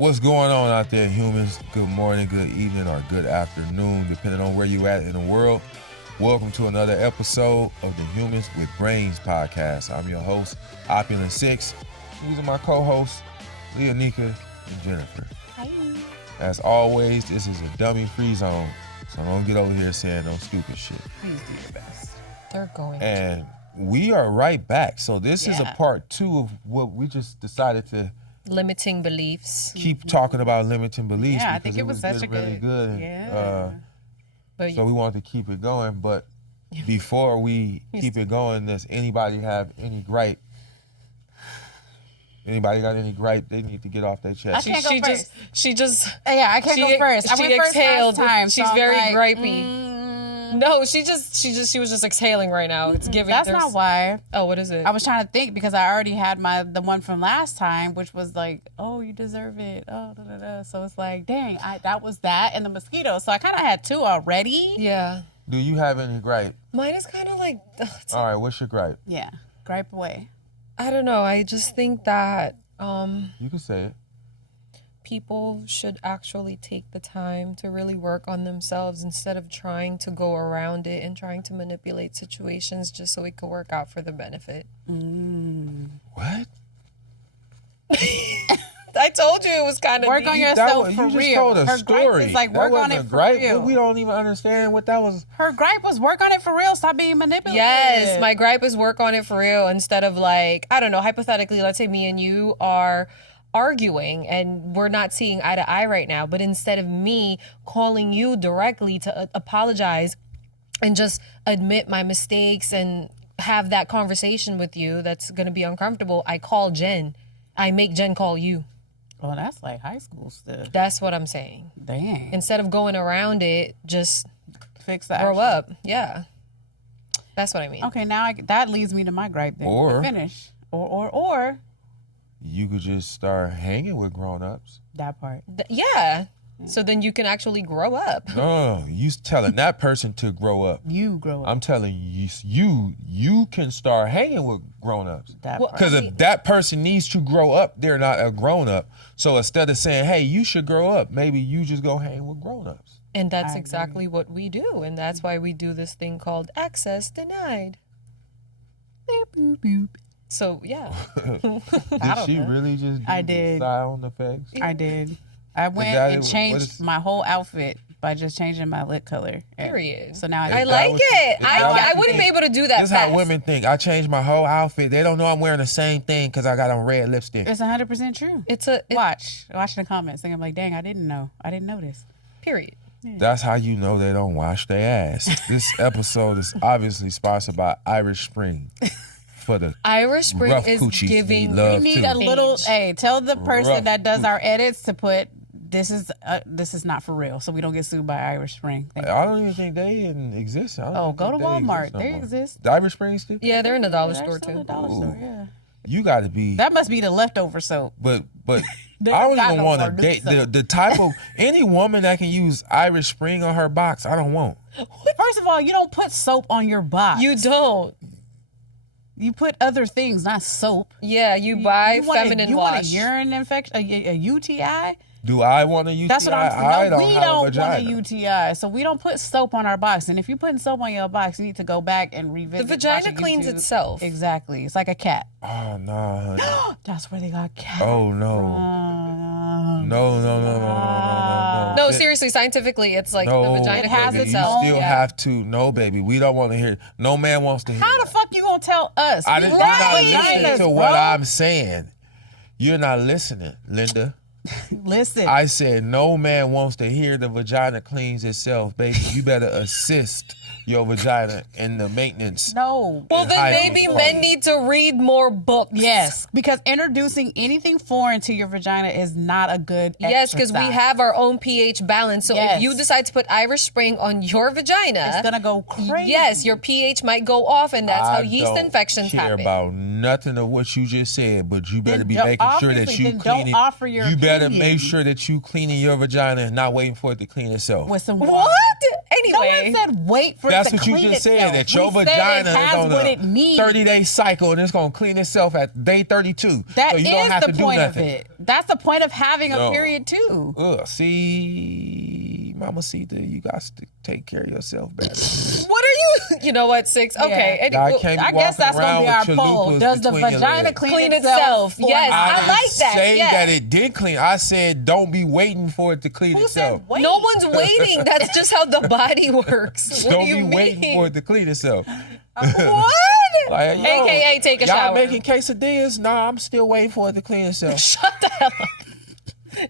What's going on out there, humans? Good morning, good evening, or good afternoon, depending on where you at in the world. Welcome to another episode of the Humans with Brains podcast. I'm your host, Opulent Six. These are my co-hosts, Leonika and Jennifer. Hi. As always, this is a dummy-free zone, so don't get over here saying no stupid shit. Please do your best. They're going And we are right back. So this is a part two of what we just decided to limiting beliefs. keep talking about limiting beliefs. Yeah, I think it was such a really good. Yeah. But So we wanted to keep it going, but before we keep it going, does anybody have any gripe? Anybody got any gripe? They need to get off their chest. I can't go first. she just Yeah, I can't go first. I she went first exhaled. last time. She's so I'm very like, gripey. No, she was just exhaling right now. It's giving. That's not why. Oh, what is it? I was trying to think because I already had the one from last time, which was like, oh, you deserve it. Oh, da, da, da. So it's like, dang, that was that and the mosquito. So I kind of had two already. Yeah. Do you have any gripe? Mine is kind of like, All right, what's your gripe? Yeah, gripe away. I don't know. I just think that You can say it. people should actually take the time to really work on themselves instead of trying to go around it and trying to manipulate situations just so it could work out for the benefit. What? I told you it was kind of Work on yourself for You just real. told a Her story. gripe is like, That work on wasn't it a for gripe. real. We don't even understand what that was. Her gripe was work on it for real. Stop being manipulated. Yes, my gripe is work on it for real instead of like, I don't know, hypothetically, let's say me and you are arguing and we're not seeing eye to eye right now, but instead of me calling you directly to apologize and just admit my mistakes and have that conversation with you that's going to be uncomfortable, I call Jen. I make Jen call you. Oh, that's like high school stuff. That's what I'm saying. Dang. Instead of going around it, just Fix that. grow up. Yeah. That's what I mean. Okay, now that leads me to my gripe then. Or- Finish. Or You could just start hanging with grown-ups. that part. Yeah. So then you can actually grow up. No, you telling that person to grow up. You grow up. I'm telling you can start hanging with grown-ups. That Well, part. Because if that person needs to grow up, they're not a grown-up. So instead of saying, hey, you should grow up, maybe you just go hang with grown-ups. And that's I exactly what we do. And that's why we do this thing called access denied. Boop, boop, boop. So, yeah. Did she really just do I the did. sound effects? I did. I went that and is- changed what is- my whole outfit by just changing my lip color. Period. So now I that like was- it. if that was I the wouldn't be thing. able to do that This is fast. how women think. I changed my whole outfit. They don't know I'm wearing the same thing because I got on red lipstick. It's 100% true. Watch the comments. And I'm like, dang, I didn't know. I didn't notice. Period. That's how you know they don't wash their ass. This episode is obviously sponsored by Irish Spring for the Irish Spring rough is coochies giving. need love We too. need a little. Hey, tell the person Rough that does our edits to put this is not for real, so we don't get sued by Irish Spring. Thank you. I don't even think they even exist. I don't Oh, even go to think they Walmart. exist no They more. exist. The Irish Spring still? Yeah, they're in the dollar They're store still too. a dollar store, yeah. You got to be. That must be the leftover soap. But They I don't got even no want more to new date soap. the type of any woman that can use Irish Spring on her box. I don't want. First of all, you don't put soap on your box. You don't. You put other things, not soap. Yeah, you buy You want feminine you wash. want a urine infection, a UTI? Do I want a UTI? That's what I'm saying. I No, don't we have don't a want a vagina. UTI, so we don't put soap on our box. And if you're putting soap on your box, you need to go back and revisit. The vagina watching cleans YouTube. itself. Exactly. It's like a cat. Oh no, honey. That's where they got cat. Oh no. No. No, seriously, scientifically, it's like No, the vagina It has cleans its you itself. still yeah. have to. No, baby, we don't want to hear. No man wants to hear. How the fuck you gonna tell us? I didn't. You're not Right. listening to what I'm saying. You're not listening, Linda. Listen. I said no man wants to hear the vagina cleans itself, baby. You better assist your vagina in the maintenance. no. Well, then hygiene maybe department. men need to read more books. Yes, because introducing anything foreign to your vagina is not a good Yes, because we exercise. have our own pH balance. So Yes. if you decide to put Irish Spring on your vagina, It's gonna go crazy. yes, your pH might go off, and that's how I yeast don't infections care happen. about nothing of what you just said, but you better Then be don't- making sure that obviously, you then cleaning. don't offer your you better opinion. make sure that you cleaning your vagina and not waiting for it to clean itself. with some water. What? No anyway. one said wait for That's it to what you clean just said. itself. That your We said vagina it has is on what a it needs. 30-day cycle and it's gonna clean itself at day 32. That so you is don't have the to do point of nothing. it. That's the point of having No. a period too. See, Mamacita, you got to take care of yourself better. What are you? You know what? 6. Okay. Yeah. And- I can't be I guess that's walking gonna be around our with poll. chalupas Does the between your vagina legs. clean itself? Yes, I didn't like that. say Yeah. that it did clean. I said don't be waiting for it to clean Who itself. said wait? No one's waiting. That's just how the body works. What Don't do you be mean? waiting for it to clean itself. What? Like, yo, AKA take a y'all shower. making quesadillas? Nah, I'm still waiting for it to clean itself. Shut the hell up.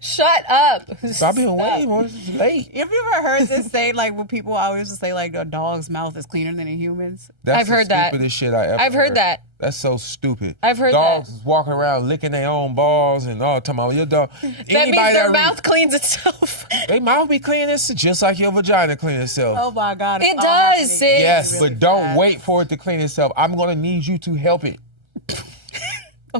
Shut up. I've been waiting. It's late. Have you ever heard this say, like, when people always just say, like, a dog's mouth is cleaner than a human's? That's I've heard that. the stupidest shit I ever I've heard that. That's so stupid. I've heard Dogs that. is walking around licking their own balls and all talking about your dog. That means their mouth cleans itself. They mouth be cleaning this just like your vagina clean itself. Oh my God. it's It all does, happening sis. Yes, really but don't fast. wait for it to clean itself. I'm gonna need you to help it.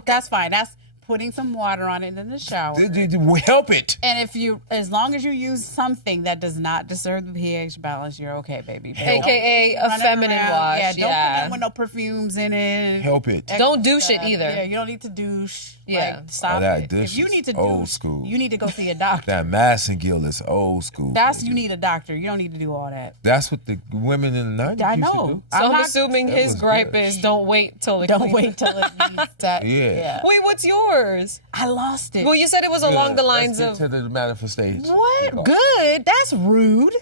That's fine. That's putting some water on it in the shower. Help it. And as long as you use something that does not disturb the pH balance, you're okay, baby. AKA a Run it feminine around. wash. Yeah, don't put it with no perfumes in it. Help it. Don't douche it either. Yeah, you don't need to douche. Yeah. Like, stop Oh, that it. douche If you is need to old douche, school. you need to go see a doctor. That Massengill is old school. You need a doctor. You don't need to do all that. That's what the women in the 90s I used to know. do. So I'm not- assuming That his was gripe good. is don't wait till it Don't cleans. wait till it needs that. Yeah. Wait, what's yours? I lost it. Well, you said it was along the lines Let's of get to the manifestation. What? Good? That's rude.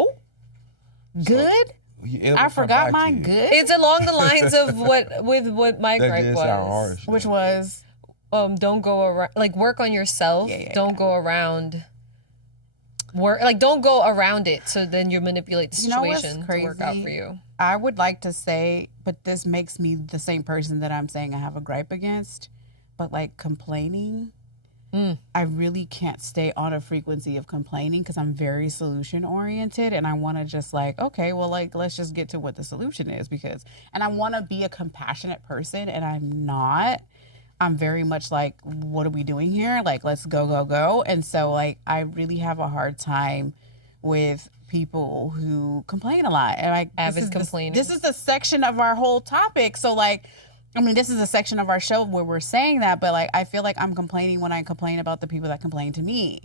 Good? It'll I come forgot back to mine. you. Good? it's along the lines of what my That gripe did sound was. harsh. Which was Don't go around, like, work on yourself. Yeah. Don't go around work, like, don't go around it, so then you manipulate the You know what's situation to work out crazy? for you. I would like to say, but this makes me the same person that I'm saying I have a gripe against. But like complaining, I really can't stay on a frequency of complaining because I'm very solution oriented and I want to just like, okay, well, like, let's just get to what the solution is and I want to be a compassionate person and I'm not. I'm very much like, what are we doing here? Like, let's go. And so like, I really have a hard time with people who complain a lot. And like, Avid complainers. This is a section of our whole topic. So like, I mean, this is a section of our show where we're saying that, but like, I feel like I'm complaining when I complain about the people that complain to me.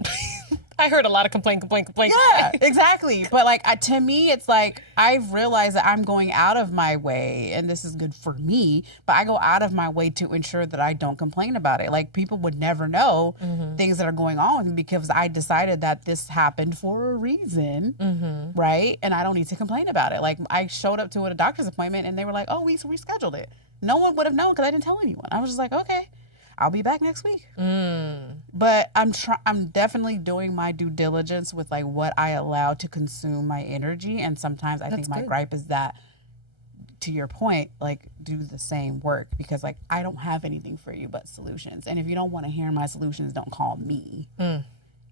I heard a lot of complain. Yeah, exactly. But like, to me, it's like, I've realized that I'm going out of my way and this is good for me, but I go out of my way to ensure that I don't complain about it. Like people would never know things that are going on with me because I decided that this happened for a reason, right? And I don't need to complain about it. Like I showed up to a doctor's appointment and they were like, oh, we rescheduled it. No one would have known because I didn't tell anyone. I was just like, okay, I'll be back next week. But I'm definitely doing my due diligence with like what I allow to consume my energy. And sometimes I think my good. gripe is that, to your point, like do the same work because like I don't have anything for you but solutions. And if you don't want to hear my solutions, don't call me.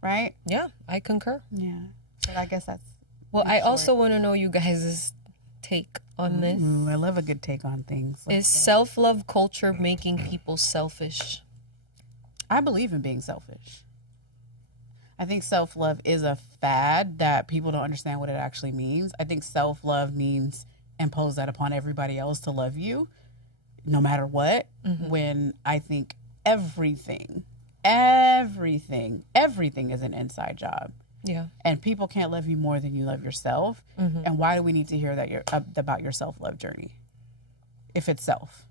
Right? Yeah, I concur. Yeah. But I guess that's. Well, I also want to know you guys' take on this. I love a good take on things. Is self-love culture making people selfish? I believe in being selfish. I think self-love is a fad that people don't understand what it actually means. I think self-love means impose that upon everybody else to love you no matter what. When I think everything is an inside job. Yeah. And people can't love you more than you love yourself. And why do we need to hear that about your self-love journey if it's self?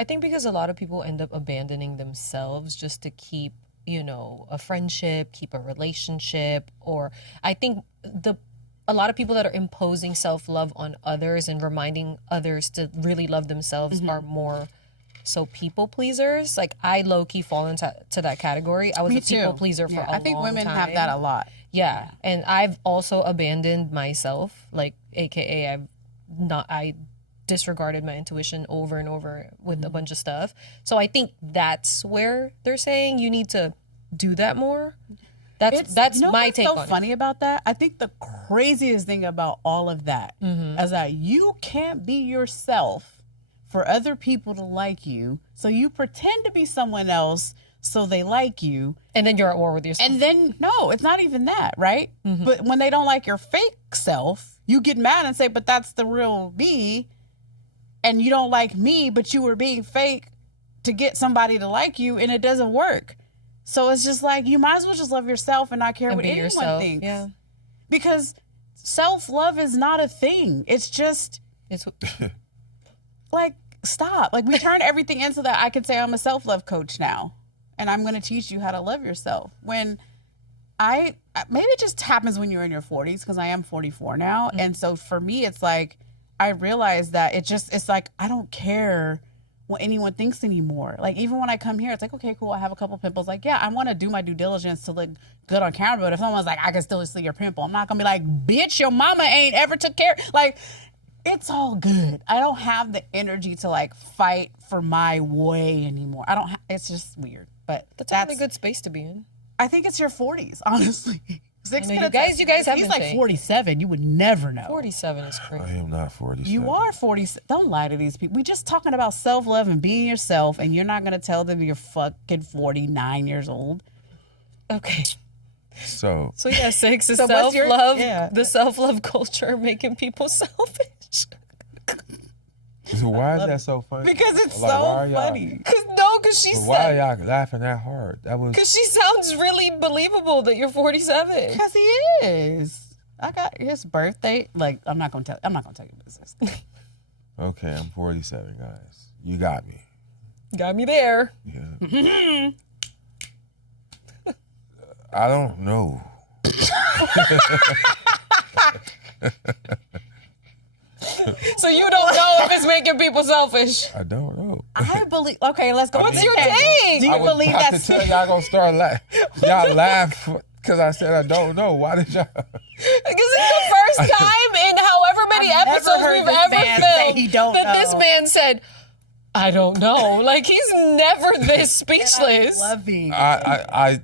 I think because a lot of people end up abandoning themselves just to keep, a friendship, keep a relationship, or I think a lot of people that are imposing self-love on others and reminding others to really love themselves are more so people pleasers. Like I low-key fall into that category. I was Me a people too. pleaser for a long time. I think women have that a lot. Yeah, and I've also abandoned myself, like AKA I disregarded my intuition over and over with a bunch of stuff. So I think that's where they're saying you need to do that more. That's my take on it. What's so funny about that? I think the craziest thing about all of that is that you can't be yourself for other people to like you. So you pretend to be someone else so they like you. And then you're at war with yourself. And then, no, it's not even that, right? But when they don't like your fake self, you get mad and say, but that's the real me. And you don't like me, but you were being fake to get somebody to like you, and it doesn't work. So it's just like, you might as well just love yourself and not care what anyone thinks. Yeah. Because self-love is not a thing. It's just, It's like, stop. Like, we turn everything into that. I could say I'm a self-love coach now, and I'm going to teach you how to love yourself. When maybe it just happens when you're in your 40s, because I am 44 now. And so for me, it's like, I realize that it's like, I don't care what anyone thinks anymore. Like, even when I come here, it's like, okay, cool, I have a couple pimples. Like, yeah, I want to do my due diligence to look good on camera, but if someone's like, I can still see your pimple, I'm not going to be like, bitch, your mama ain't ever took care. Like, it's all good. I don't have the energy to, like, fight for my way anymore. It's just weird. But that's a really good space to be in. I think it's your 40s, honestly. You guys haven't He's like 47. You would never know. 47 is crazy. I am not 47. You are 40. Don't lie to these people. We're just talking about self-love and being yourself, and you're not going to tell them you're fucking 49 years old. Okay. So yeah, 6 is So what's your- self-love. yeah. The self-love culture making people selfish. So why is that so funny? Because it's Like, why so are y'all- funny. Because she But why are y'all laughing that hard? That was Because she sounds really believable that you're 47. Because he is. I got his birthday. Like, I'm not gonna tell you business. okay. I'm 47, guys. You got me. Got me there. Yeah. I don't know. So you don't know if it's making people selfish. I don't know. I believe. Okay, let's go. What's your Okay. take? Do you I was believe about that's to tell y'all gonna start laughing. Y'all laugh because I said I don't know. Why did y'all? Because it's the first time in however many I've never episodes heard we've this ever man say filmed he don't that this know. man said, I don't know. Like, he's never this speechless. I love being. I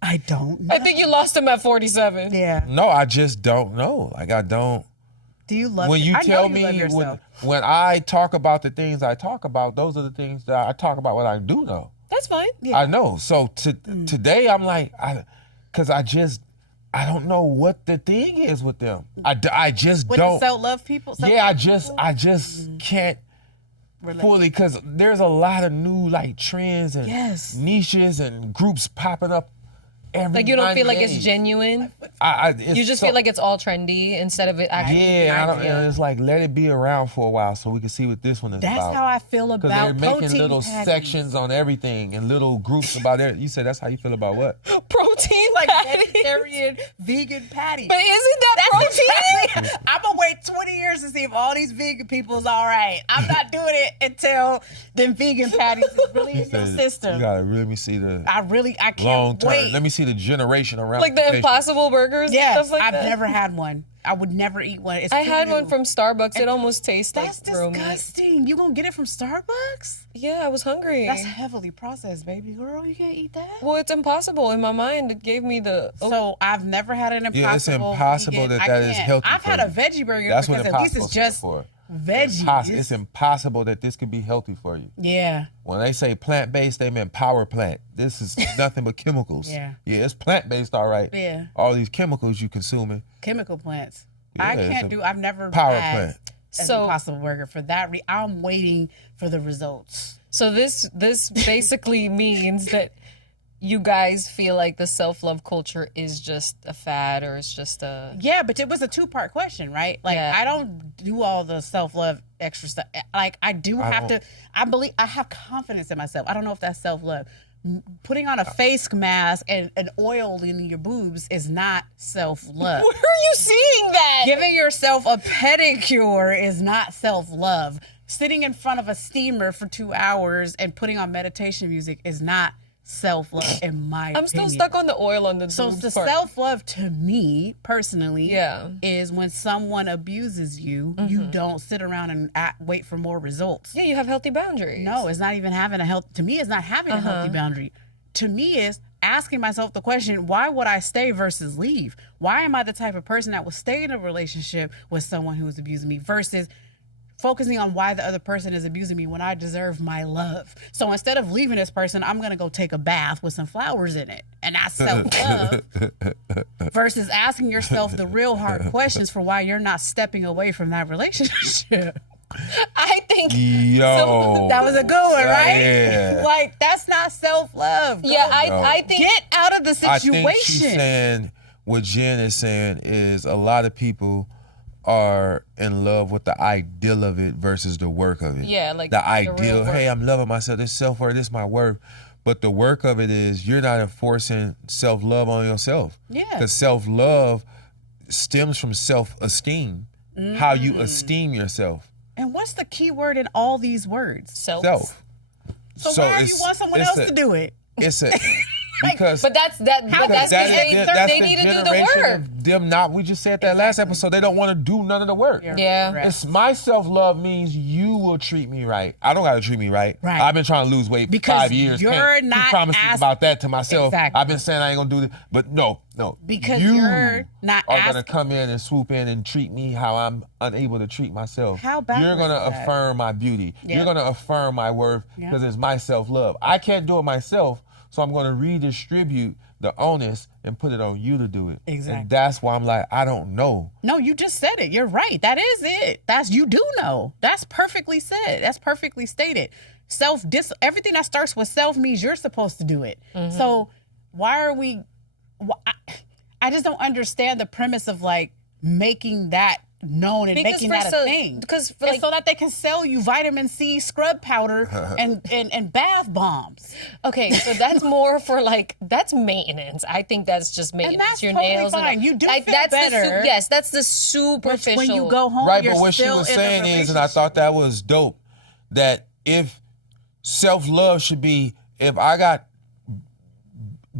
I don't know. I think you lost him at 47. Yeah. no. I just don't know. Like I don't. Do you love? When you I know tell you me love yourself. when I talk about the things I talk about, those are the things that I talk about. What I do know. That's fine. Yeah. I know. So today I'm like, because I don't know what the thing is with them. I just With don't. the self-love people. Yeah, I just can't Relate. fully, because there's a lot of new like trends and Yes. niches and groups popping up every Like, you don't feel 90 like it's days. genuine. It's You just so- feel like it's all trendy instead of it actually. yeah, and idea. it's like let it be around for a while so we can see what this one is That's about. how I feel Because about they're making protein little patties. sections on everything and little groups about it. You said that's how you feel about what? Protein Like patties. vegetarian, vegan patties. But isn't that protein? I'm gonna wait 20 years to see if all these vegan people's all right. I'm not doing it until them vegan patties is really in your You system. gotta really see the I can't long term. wait. Let me see the generation around. Like the Impossible Burgers? Yes, Stuff like I've that? never had one. I would never eat one. It's I too had new. one from Starbucks. It almost tastes That's like real meat. disgusting. You gonna get it from Starbucks? Yeah, I was hungry. That's heavily processed, baby girl. You can't eat that. Well, it's impossible. In my mind, it gave me the... So I've never had an impossible. Yeah, it's impossible vegan. that I is can't. healthy I've for had you. a veggie burger That's what because at least impossible it's just for. veggies. It's impossible that this could be healthy for you. Yeah. When they say plant based, they mean power plant. This is nothing but chemicals. Yeah. Yeah, it's plant based, all right. Yeah. All these chemicals you consuming. Chemical plants. Yeah, I it's can't a do. I've never power had plant. an So- impossible burger for that. I'm waiting for the results. So this basically means that you guys feel like the self-love culture is just a fad, or it's just a... Yeah, but it was a 2-part question, right? Like, Yeah. I don't do all the self-love extra stuff. Like, I do have to, I have confidence in myself. I don't know if that's self-love. Putting on a face mask and oil in your boobs is not self-love. Where are you seeing that? Giving yourself a pedicure is not self-love. Sitting in front of a steamer for 2 hours and putting on meditation music is not self-love, in my I'm still opinion. stuck on the oil on the So boobs the part. self-love to me personally Yeah. is when someone abuses you, you don't sit around and wait for more results. Yeah, you have healthy boundaries. No, it's not even having a health. To me, it's not having a healthy boundary. To me, is asking myself the question, why would I stay versus leave? Why am I the type of person that will stay in a relationship with someone who is abusing me versus focusing on why the other person is abusing me when I deserve my love. So instead of leaving this person, I'm going to go take a bath with some flowers in it. And that's self-love versus asking yourself the real hard questions for why you're not stepping away from that relationship. I think That was a good one, right? Yeah. Like, that's not self-love. Yeah, I think Get out of the situation. I think she's saying, what Jen is saying is a lot of people are in love with the ideal of it versus the work of it. Yeah, like the the ideal, real work. hey, I'm loving myself, this self-worth, this is my worth. But the work of it is you're not enforcing self-love on yourself. Yeah. Because self-love stems from self-esteem, how you esteem yourself. And what's the key word in all these words? self. So why do you want someone else to do it? It's a because But that's because they need to do the generation work. of them not. We just said that last episode. They don't want to do none of the work. Yeah. Right. It's my self-love means you will treat me right. I don't got to treat me right. Right. I've been trying to lose weight Because 5 years. you're Can't not keep promises about that to myself. Exactly. I've been saying I ain't gonna do this, but no. Because you you're not are gonna asking- come in and swoop in and treat me how I'm unable to treat myself. How bad You're gonna is that? affirm my beauty. Yeah. You're gonna affirm my worth Yeah. because it's my self-love. I can't do it myself, so I'm gonna redistribute the onus and put it on you to do it. Exactly. And that's why I'm like, I don't know. No, you just said it. You're right. That is it. You do know. That's perfectly said. That's perfectly stated. Everything that starts with self means you're supposed to do it. So why are we, I just don't understand the premise of like making that known and making that a thing. Because It's so that they can sell you vitamin C scrub powder and bath bombs. okay, so that's more for like that's maintenance. I think that's just maintenance. that's Your totally nails. fine. And You do like, feel that's better. yes, that's the But superficial. when you go home, Right, you're but what she still was in a saying is, and I relationship. thought that was dope, that if self-love should be, if I got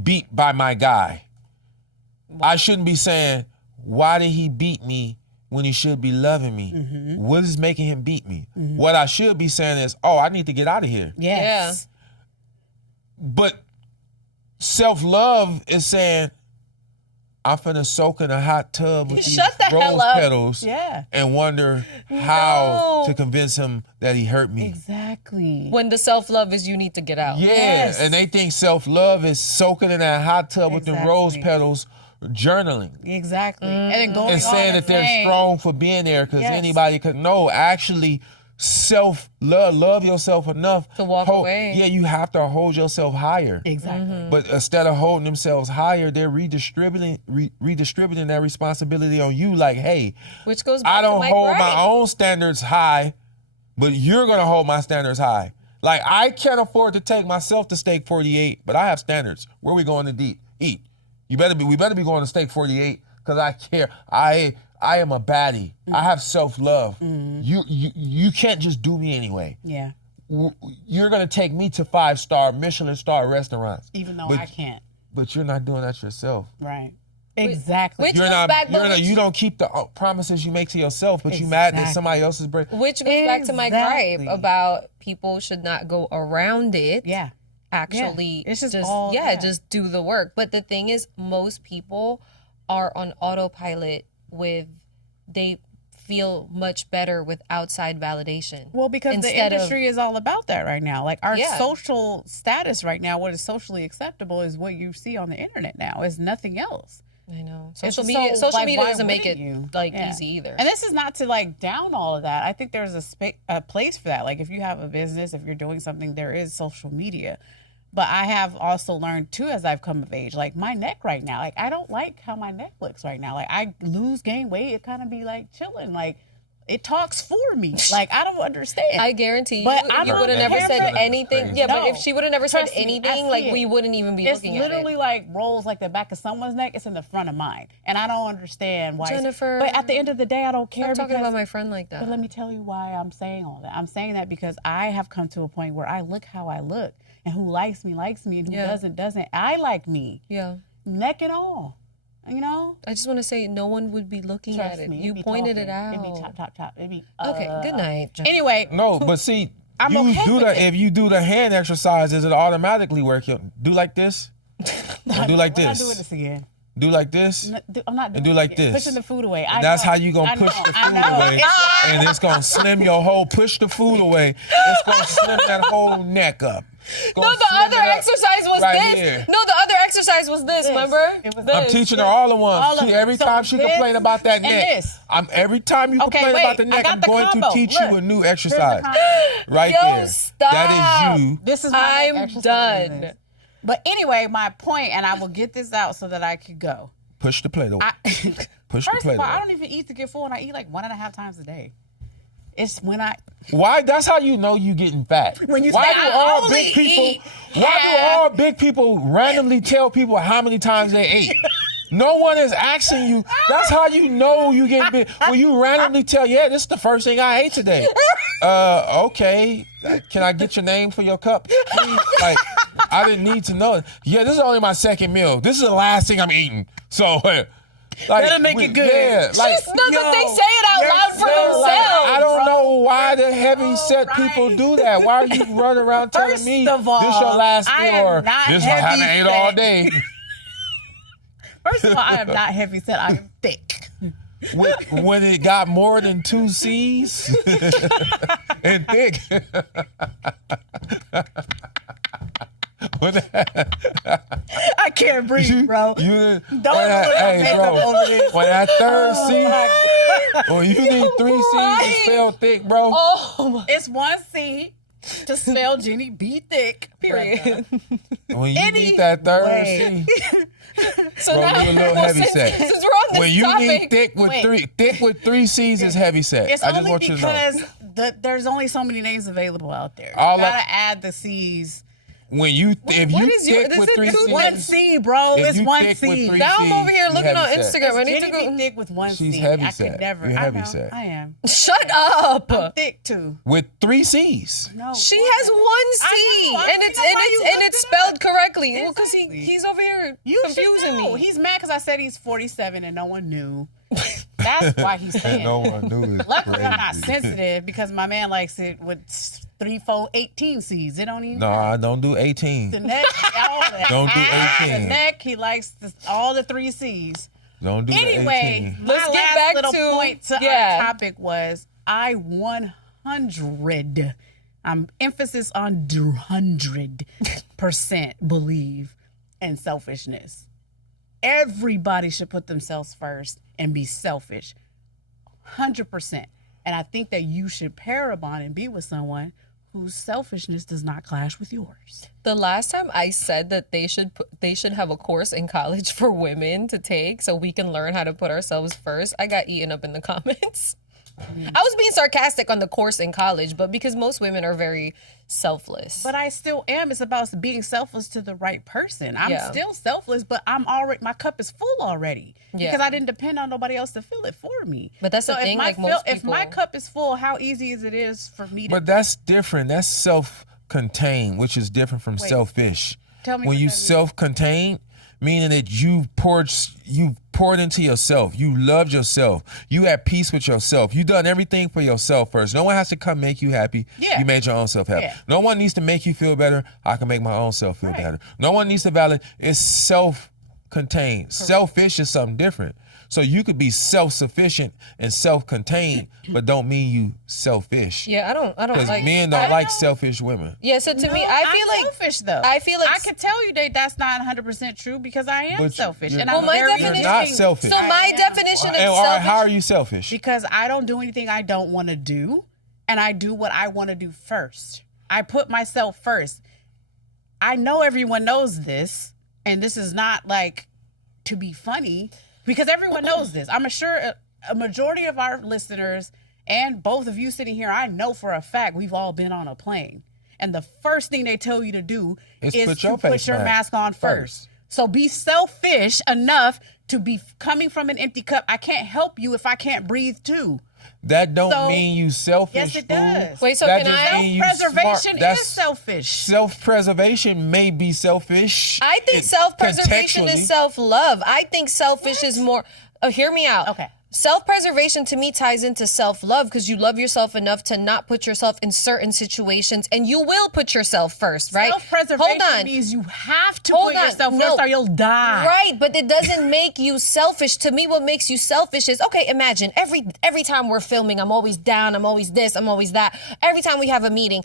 beat by my guy, I shouldn't be saying, why did he beat me when he should be loving me? What is making him beat me? What I should be saying is, oh, I need to get out of here. Yes. But self-love is saying, I'm finna soak in a hot tub with these Shut the hell rose up. petals Yeah. and wonder how No. to convince him that he hurt me. Exactly. when the self-love is you need to get out. Yeah, Yes. and they think self-love is soaking in that hot tub with the rose Exactly. petals, journaling. Exactly. And then going And on saying and that they're saying, strong for being there because Yes. anybody could. No, actually, love yourself enough To walk away. Yeah, you have to hold yourself higher. Exactly. But instead of holding themselves higher, they're redistributing that responsibility on you. Like, hey, Which goes back I don't to my hold gripe. my own standards high, but you're gonna hold my standards high. Like, I can't afford to take myself to Steak 48, but I have standards. Where we going to eat? We better be going to Steak 48 because I care. I am a baddie. I have self-love. You can't just do me anyway. Yeah. You're gonna take me to 5-star Michelin star restaurants, Even though But- I can't. but you're not doing that yourself. Right. Exactly. Which You're goes not. back, but You don't keep the promises you make to yourself, but you mad that Exactly. somebody else is breaking. which goes back to my gripe Exactly. about people should not go around it. Yeah. Actually, Yeah. It's just all that. just do the work. But the thing is, most people are on autopilot they feel much better with outside validation. Well, because the Instead of- industry is all about that right now. Like our Yeah. social status right now, what is socially acceptable is what you see on the internet now. It's nothing else. I know. It's Social media like, why doesn't make it wouldn't you? Yeah. easy either. And this is not to like down all of that. I think there's a place for that. Like if you have a business, if you're doing something, there is social media. But I have also learned too as I've come of age, like my neck right now, like I don't like how my neck looks right now. Like I gain weight, it kind of be like chilling. Like it talks for me. Like I don't understand. I guarantee But you, I'm you not would have never said paranoid. anything. Crazy. Yeah, but No. if she would have never said Trust me, I anything, see like it. we wouldn't even be It's looking literally at it. like rolls like the back of someone's neck. It's in the front of mine, and I don't understand why. Jennifer, but at the end of the day, I don't care. I'm talking because, about my friend like that. But let me tell you why I'm saying all that. I'm saying that because I have come to a point where I look how I look, and who likes me, and who Yeah. doesn't. I like me, Yeah. neck and all. You know. I just want to say no one would be looking Trust at it. me, You be pointed talking. it out. It'd be top. It'd be Okay, good night. Jen. Anyway, No, but see, I'm you okay do with the it. if you do the hand exercises, it automatically work. Do like this. Or do like we're not this. doing this again. Do like this. I'm not doing And do like it. this. Pushing the food away. That's how you gonna push the food away, and it's gonna slim your whole. Push the food away. It's gonna slim that whole neck up. No, the other exercise was right this. here. No, the other exercise was this. Remember? It was this. I'm teaching her all the ones. All of Every them. So time she this complain about that and neck, this. every time you Okay, complain wait, about the I neck, got I'm the going combo. to teach Look. you a new Here's the exercise. combo. Right Yo, there. stop. That is you. This is my I'm exercise done. is. But anyway, my point, and I will get this out so that I could go. Push the plate away. Push the First plate of all, I away. don't even eat to get full, and I eat like 1.5 times a day. It's when I Why? That's how you know you getting fat. When you why say, do "I all only big people? eat Why do half." all big people randomly tell people how many times they ate? No one is asking you. That's how you know you get big. When you randomly tell, yeah, this is the first thing I ate today. Okay. Can I get your name for your cup, please? Like, I didn't need to know. Yeah, this is only my second meal. This is the last thing I'm eating. So, like, Better make it good. Yeah, like, No, but they say it out loud for yeah, themselves. like, I don't know why the heavy set right. people do that. Why are you running around telling First me of all, this your last I meal am or not this one I haven't heavy ate all set. day? First of all, I am not heavy set. I am thick. when it got more than 2 C's and thick. I can't breathe, bro. You, Don't when put hey, makeup bro, over this. when that third Oh, C, my well, you need 3 C's right. to spell thick, bro. Oh my. It's 1 C to spell Jenny B thick. Period. When you Any need that third way. C, So bro, now, you a little heavy set. since we're on this When you topic, need thick with three C's is heavy set. It's I just only want you to know. because there's only so many names available out there. All You gotta add the C's. When you if what you is your- thick this with is 3 two C's, One C, bro. If It's you 1 thick with C. 3 now I'm over here You looking on heavy set. Instagram. I need to Jenny go. be thick with 1 She's C. heavy I set. could never. You're I heavy know. set. I am. Shut up. I'm thick too. with 3 C's. No. She has 1 C, I know. I and don't it's know why you and it's looked it up. spelled correctly. Well, because Exactly. he's over here You should confusing know. me. He's mad because I said he's 47 and no one knew. That's why he's saying. No one knew it. Luckily, I'm not sensitive because my man likes it with 3, 4, 18 C's. It don't even. No, I don't do 18. The neck, all that. Don't do The 18. neck, he likes all the 3 C's. Don't do Anyway, 18. my Let's get last back little to- point to yeah. our topic was I 100. I'm emphasis on 100% believe in selfishness. Everybody should put themselves first and be selfish. 100%. And I think that you should pair a bond and be with someone whose selfishness does not clash with yours. The last time I said that they should have a course in college for women to take so we can learn how to put ourselves first, I got eaten up in the comments. I was being sarcastic on the course in college, but because most women are very selfless. But I still am. It's about being selfless to the right person. I'm Yeah. still selfless, but my cup is full already. Yeah. Because I didn't depend on nobody else to fill it for me. But that's the if thing, my like most if my people- cup is full, how easy is it for me to But that's different. That's self-contained, which is different from selfish. Tell me when what you that means. self-contained, meaning that you poured into yourself. You loved yourself. You at peace with yourself. You done everything for yourself first. No one has to come make you happy. Yeah. You made your own self happy. Yeah. No one needs to make you feel better. I can make my own self feel Right. better. No one needs to validate. It's self-contained. Selfish is something different. So you could be self-sufficient and self-contained, but don't mean you selfish. yeah, I don't Because like men I don't like know. selfish women. Yeah, so to No, me, I I'm feel like selfish though. I feel like I can tell you that that's not 100% true because I am But selfish, you're- and Well, I'm my very definition- You're not giving. selfish. so my am. definition of And, selfish. how are you selfish? Because I don't do anything I don't want to do, and I do what I want to do first. I put myself first. I know everyone knows this, and this is not like to be funny because everyone knows this. I'm sure a majority of our listeners and both of you sitting here, I know for a fact we've all been on a plane. And the first thing they tell you to do Is is put to your put face your mask mask on first. So be selfish enough to be coming from an empty cup. I can't help you if I can't breathe too. That don't So- mean you selfish. Yes, it fool. does. Wait, so That can just I? mean you Self-preservation smart. That's- is selfish. Self-preservation may be selfish. I think self-preservation contextually. is self-love. I think selfish is more. Hear me out. Okay. Self-preservation to me ties into self-love because you love yourself enough to not put yourself in certain situations, and you will put yourself first, right? Self-preservation means you have to put yourself first or you'll die. Right, but it doesn't make you selfish. To me, what makes you selfish is, okay, imagine every time we're filming, I'm always down, I'm always this, I'm always that. Every time we have a meeting,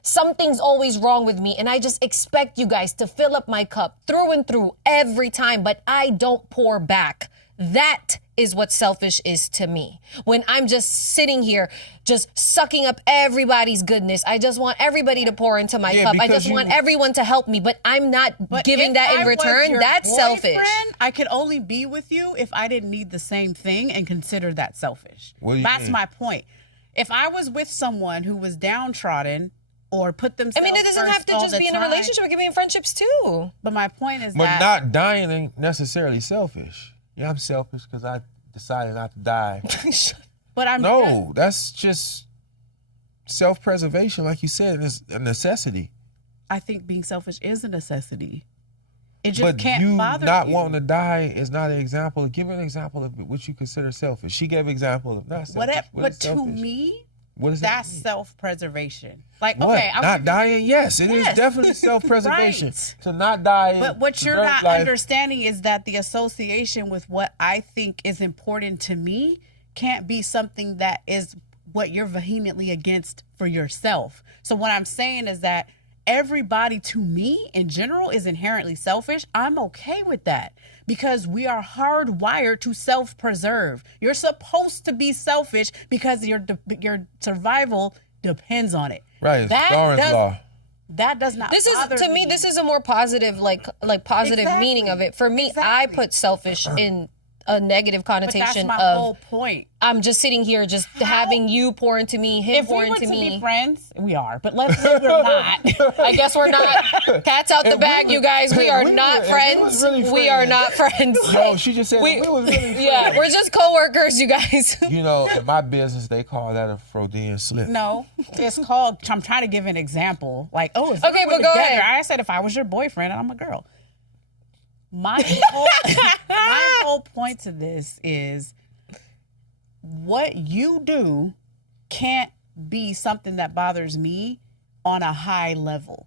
something's always wrong with me, and I just expect you guys to fill up my cup through and through every time, but I don't pour back. That is what selfish is to me. When I'm just sitting here, just sucking up everybody's goodness. I just want everybody to pour into my cup. I just want everyone to help me, but I'm not giving that in return. That's selfish. I could only be with you if I didn't need the same thing and consider that selfish. That's my point. If I was with someone who was downtrodden or put themselves it doesn't have to just be in a relationship. It can be in friendships too. But my point is but not dying ain't necessarily selfish. Yeah, I'm selfish because I decided not to die. But that's just self-preservation, like you said, is a necessity. I think being selfish is a necessity. It just can't bother you. Not wanting to die is not an example. Give an example of what you consider selfish. She gave an example of not selfish. But to me, what is that's self-preservation. Like, what? Okay, not dying. Yes, it is definitely self-preservation. Right. To not die. But what you're not understanding is that the association with what I think is important to me can't be something that is what you're vehemently against for yourself. So what I'm saying is that everybody to me in general is inherently selfish. I'm okay with that because we are hardwired to self-preserve. You're supposed to be selfish because your survival depends on it. Right. Darwin's law. That does not bother me. This is a more positive, like positive meaning of it. For me, I put selfish in a negative connotation. But that's my whole point. I'm just sitting here, just having you pour into me, him pour into me. If we were to be friends, we are. But let's say we're not. I guess we're not. Cat's out the bag, you guys. We are not friends. We are not friends. Yo, she just said we was really friends. Yeah, we're just co-workers, you guys. You know, in my business, they call that a Freudian slip. No, it's called. I'm trying to give an example. Like, okay, but go ahead. I said if I was your boyfriend and I'm a girl. My whole point to this is what you do can't be something that bothers me on a high level.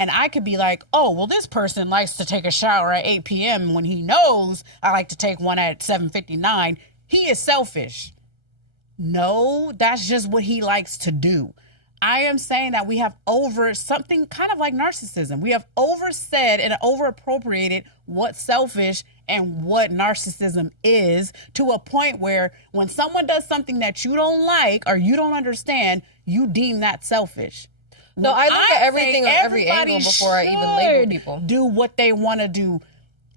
And I could be like, oh, well, this person likes to take a shower at 8 p.m. when he knows I like to take one at 7:59. He is selfish. No, that's just what he likes to do. I am saying that we have over something kind of like narcissism. We have oversaid and over appropriated what's selfish and what narcissism is to a point where when someone does something that you don't like or you don't understand, you deem that selfish. No, I look at everything on every angle before I even label people. Do what they want to do.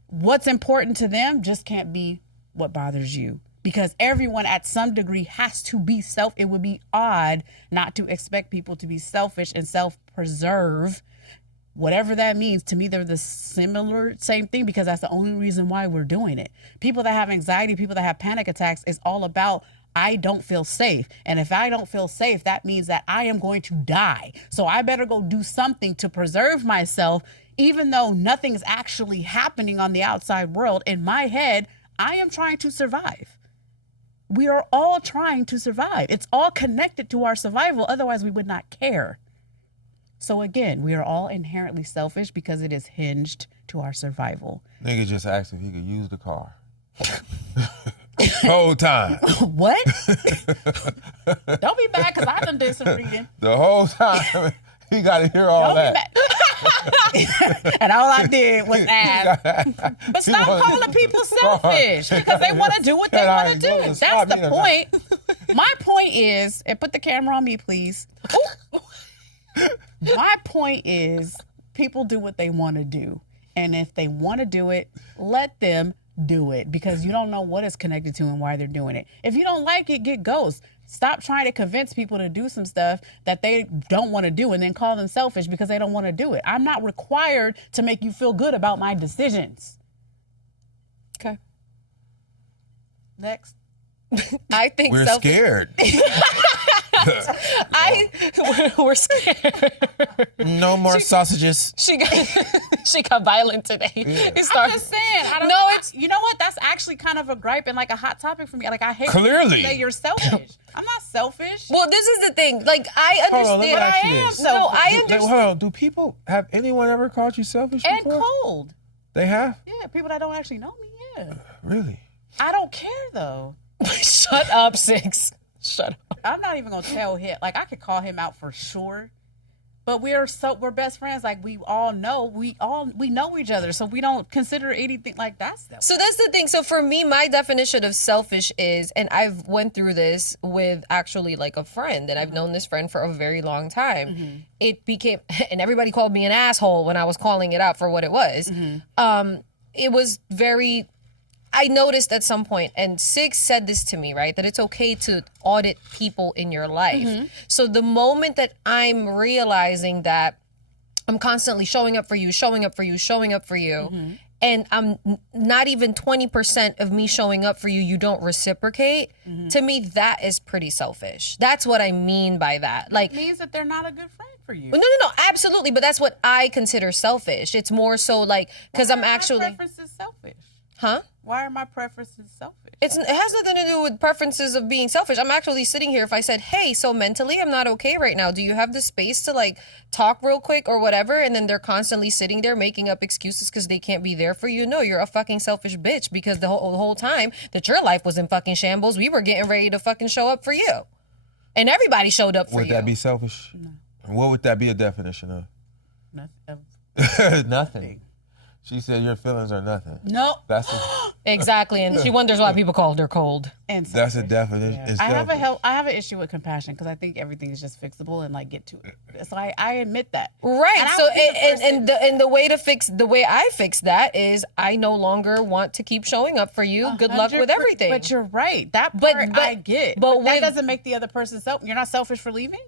What's important to them just can't be what bothers you. Because everyone at some degree has to be it would be odd not to expect people to be selfish and self-preserve. Whatever that means, to me, they're the same thing because that's the only reason why we're doing it. People that have anxiety, people that have panic attacks, is all about, I don't feel safe. And if I don't feel safe, that means that I am going to die. So I better go do something to preserve myself, even though nothing's actually happening on the outside world. In my head, I am trying to survive. We are all trying to survive. It's all connected to our survival. Otherwise, we would not care. So again, we are all inherently selfish because it is hinged to our survival. Nigga just asked if he could use the car. Whole time. What? Don't be mad because I done did some reading. The whole time. You got to hear all that. And all I did was ask. But stop calling people selfish because they want to do what they want to do. That's the point. My point is, and put the camera on me, please. My point is, people do what they want to do. And if they want to do it, let them do it because you don't know what it's connected to and why they're doing it. If you don't like it, get ghost. Stop trying to convince people to do some stuff that they don't want to do and then call them selfish because they don't want to do it. I'm not required to make you feel good about my decisions. Okay. Next. I think we're scared. We're scared. No more sausages. She got violent today. I'm just saying. I don't, you know what? That's actually kind of a gripe and like a hot topic for me. Like I hate Clearly. that you're selfish. I'm not selfish. Well, this is the thing. Like I Hold on, let me understand. ask you I am this. selfish. No, I Hold understand. on. Do people have anyone ever called you selfish And before? cold. They have? Yeah, people that don't actually know me. Yeah. Really? I don't care though. Shut up, Six. Shut up. I'm not even gonna tell him. Like I could call him out for sure. But we're best friends. Like we know each other, so we don't consider anything like that. So that's the thing. So for me, my definition of selfish is, and I've went through this with actually like a friend, and I've known this friend for a very long time. Mm-hmm. It became, and everybody called me an asshole when I was calling it out for what it was. Mm-hmm. It was very. I noticed at some point, and Six said this to me, right, that it's okay to audit people in your life. Mm-hmm. So the moment that I'm realizing that I'm constantly showing up for you, Mm-hmm. and I'm not even 20% of me showing up for you, you don't reciprocate, Mm-hmm. to me, that is pretty selfish. That's what I mean by that. Like, It means that they're not a good friend for you. no, absolutely, but that's what I consider selfish. It's more so like, because I'm actually, My preference is selfish. huh? Why are my preferences selfish? It has nothing to do with preferences of being selfish. I'm actually sitting here. If I said, hey, so mentally I'm not okay right now. Do you have the space to like talk real quick or whatever? And then they're constantly sitting there making up excuses because they can't be there for you. No, you're a fucking selfish bitch, because the whole time that your life was in fucking shambles, we were getting ready to fucking show up for you. And everybody showed up for Would you. that be selfish? No. What would that be a definition of? Nothing. Nothing. She said your feelings are nothing. No. That's Exactly. And she wonders why people called her cold. And that's a selfish. definition. Yeah. I have an issue with compassion because I think everything is just fixable and like get to it. So I admit that. Right. And So the the way I fix that is I no longer want to keep showing up for you. Good luck with everything. But you're right. That part I get. But that doesn't make the other person You're not selfish for leaving?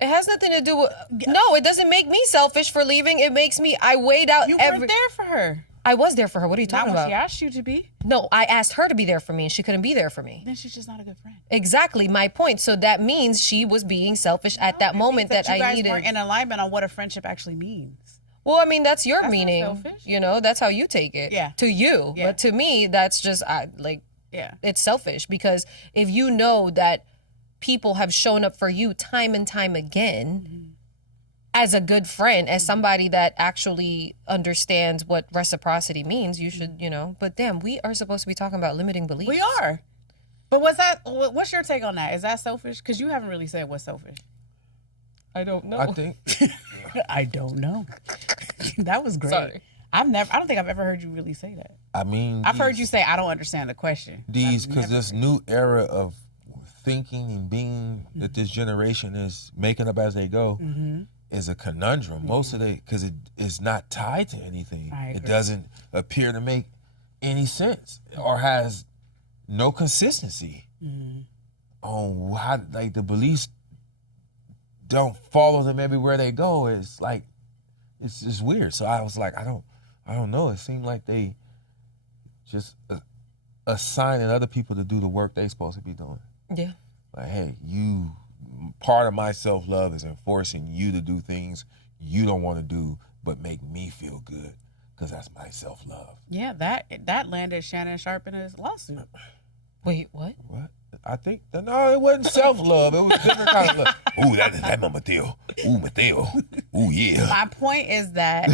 It has nothing to do with. No, it doesn't make me selfish for leaving. It makes me. I weighed out. You weren't there for her. I was there for her. What are you talking Not when about? she asked you to be. No, I asked her to be there for me, and she couldn't be there for me. Then she's just not a good friend. Exactly my point. So that means she was being selfish at that moment that you I guys needed. weren't in alignment on what a friendship actually means. Well, I mean, that's your That's not meaning. selfish. You know, that's how you take it. Yeah. To you, Yeah. but to me, that's just Yeah. it's selfish, because if you know that people have shown up for you time and time again, as a good friend, as somebody that actually understands what reciprocity means, you should, but damn, we are supposed to be talking about limiting beliefs. We are. But what's your take on that? Is that selfish? Because you haven't really said what's selfish. I don't know. I think. I don't know. That was great. Sorry. I don't think I've ever heard you really say that. I mean, I've heard you say, I don't understand the question. Because this new era of thinking and being that this generation is making up as they go is a conundrum. Most of it, because it is not tied to anything. It doesn't appear to make any sense or has no consistency on how, like, the beliefs don't follow them everywhere they go. It's like, it's just weird. So I was like, I don't know. It seemed like they just assigning other people to do the work they're supposed to be doing. Yeah. Like, hey, part of my self-love is enforcing you to do things you don't want to do, but make me feel good, because that's my self-love. Yeah, that landed Shannon Sharp in his lawsuit. Wait, what? What? I think, no, it wasn't self-love. It was different kind of love. Ooh, that Mateo. Ooh, Mateo. Ooh, yeah. My point is that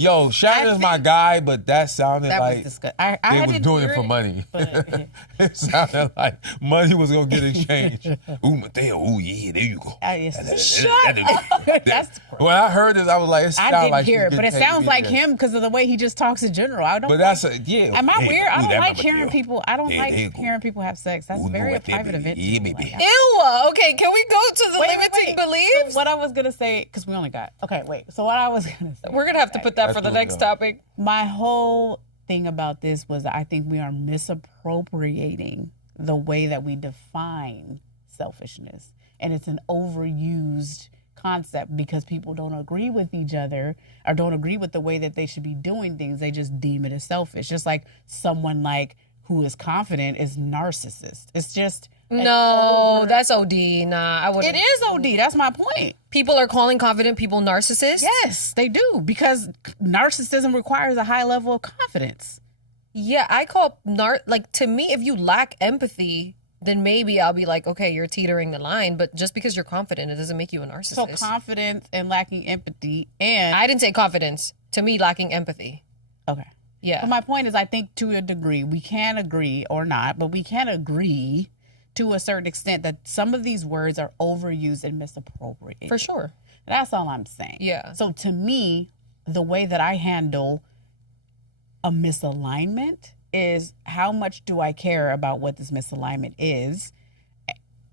Yo, Shannon's my guy, but that sounded that like was disgusting. they was doing it for money. It sounded like money was gonna get exchanged. Ooh, Mateo. Ooh, yeah, there you go. Shut up. That's When I heard this, I was like, it I sounded didn't like hear it, but it sounds like him because of the way he just talks in general. I don't. But that's yeah. Am I weird? I ooh, don't that like Mama hearing Theo. people. I don't There like you go. hearing people have sex. That's Ooh, very no, a private baby. event. Yeah, to me. baby. Like, Ew. Okay, can we go to the wait, limiting wait. beliefs? So what I was gonna say, because we only got So what I was gonna say. We're gonna have to put that That's for the what we next got. topic. My whole thing about this was that I think we are misappropriating the way that we define selfishness. And it's an overused concept because people don't agree with each other or don't agree with the way that they should be doing things. They just deem it as selfish. Just like someone who is confident is narcissist. It's just No, that's OD. Nah, I wouldn't. It is OD. That's my point. People are calling confident people narcissists? Yes, they do, because narcissism requires a high level of confidence. Yeah, I call like, to me, if you lack empathy, then maybe I'll be like, okay, you're teetering the line. But just because you're confident, it doesn't make you a narcissist. So confidence and lacking empathy, and I didn't say confidence. To me, lacking empathy. okay. Yeah. But my point is, I think to a degree, we can agree or not, but we can agree to a certain extent that some of these words are overused and misappropriated. For sure. That's all I'm saying. Yeah. So to me, the way that I handle a misalignment is, how much do I care about what this misalignment is?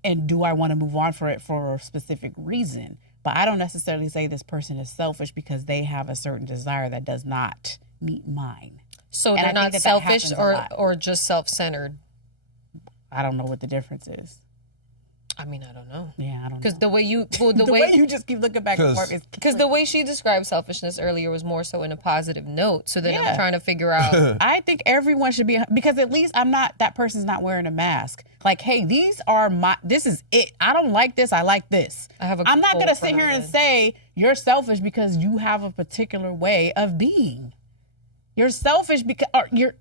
And do I want to move on for it for a specific reason? But I don't necessarily say this person is selfish because they have a certain desire that does not meet mine. So And I they're think not that selfish happens a lot. or just self-centered? I don't know what the difference is. I mean, I don't know. Yeah, I don't know. Because the way you, the The way way you just keep looking back and forth is because the way she described selfishness earlier was more so in a positive note. So then Yeah. I'm trying to figure out. I think everyone should be, because at least that person's not wearing a mask. Like, hey, this is it. I don't like this. I like this. I I'm not going to sit for here and them. say you're selfish because you have a particular way of being. You're selfish because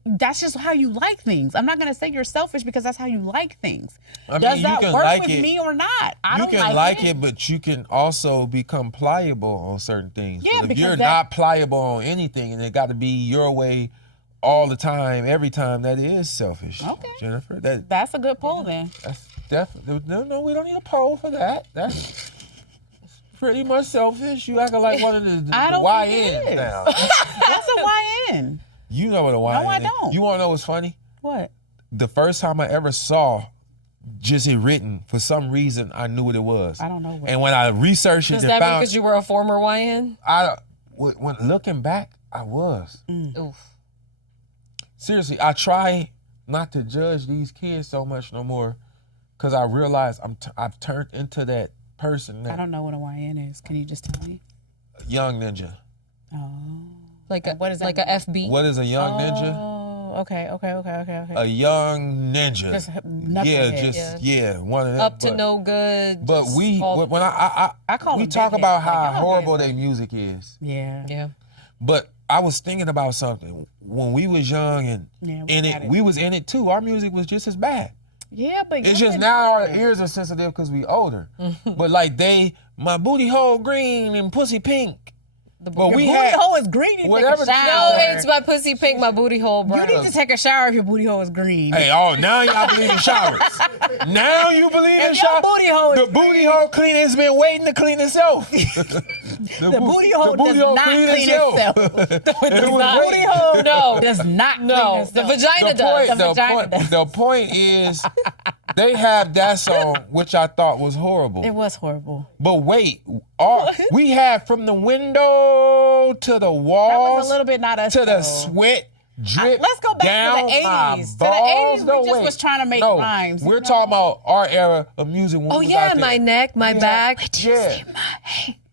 that's just how you like things. I'm not going to say you're selfish because that's how you like things. I mean, Does you that can work like with it. me or not? I You don't can like it, but you can also become pliable on certain things. Yeah, But if because you're that- not pliable on anything and it got to be your way all the time, every time, that is selfish. Okay. Jennifer, That's a good poll then. that's definitely no. We don't need a poll for that. That's pretty much selfish. You acting like one of the I don't think it YNs is. now. That's a YN. You know what a YN is. I don't. You want to know what's funny? What? The first time I ever saw just it written, for some reason, I knew what it was. I don't know what. And when I researched it Does and that mean found, because you were a former YN? when looking back, I was. Oof. Seriously, I try not to judge these kids so much no more, because I realize I've turned into that person, I that don't know what a YN is. Can you just tell me? young ninja. Oh. Like a What is that like mean? a FB? What is a young ninja? Oh, okay. A young ninja. Just yeah, knucklehead. yeah, one of them. Up to no good. But just we, called- when I call we them talk big about heads, how like, y'all horrible heads, their music is. Yeah. Yeah. But I was thinking about something. When we was young and Yeah, we was in it too. Our music was just as bad. Yeah, but It's just now our ears are sensitive because we older. But like my booty hole green and pussy pink. But your we booty had hole is green. You whatever take the a No, shower. it's my pussy pink, my booty hole, bro. You need to take a shower if your booty hole is green. Hey, now y'all believe in showers. Now you believe in If your showers. booty hole is The booty hole cleaner has been waiting to clean itself. The booty hole does not clean itself. It was not. waiting. Booty hole does not clean No, itself. the vagina does. The vagina does. The point is, they have that song, which I thought was horrible. It was horrible. But wait, we had from the window to the That walls was a little bit not us. to the though. sweat drip. Let's go back down to the my 80s. To the balls. 80s, No, we just wait. was trying to make No, rhymes. We're talking about our era of music. When Oh we was yeah, out there. my neck, my We back. had- yeah.